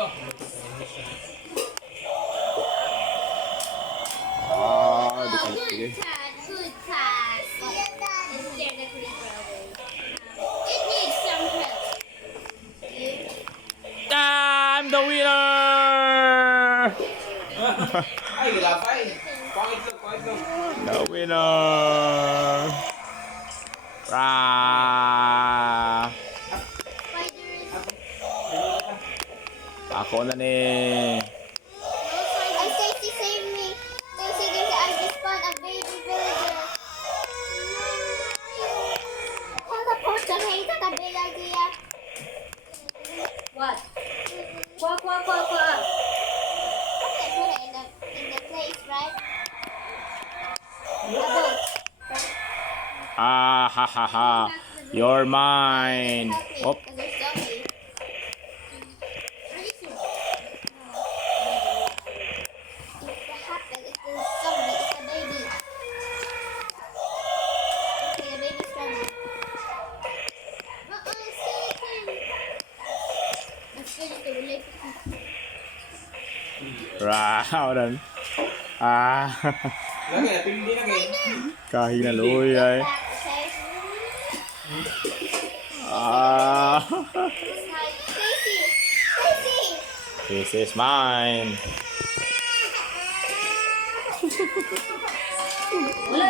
Di ka Good touch, good touch. Let's scare the creeper away. It needs some help. I'm the winner! Ay, wala pa eh. Pangit lang. The winner! Rah! Spiders. Ako na ni. Ay, Stacy, save me. Stacy, I just found a baby villager. Teleport to me. That's a big idea. What? What? Okay, put it in the place, right? A boat. Ah, ha, ha, ha. You're mine. Oh. Op. There's zombie. What happened? It's a zombie. It's a baby. Okay, the baby's coming. Skeleton. Let's finish the relationship. Rah, dan. Ah, Lagi, napindi na kayo. kahinaluy ay. Back, okay? Ah, Stacy! Stacy! this is mine. Wala.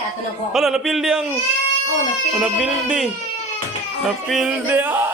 Ato na ko. Hala, napildi ang. Oh, napili. Napildi. Napildi. Ah.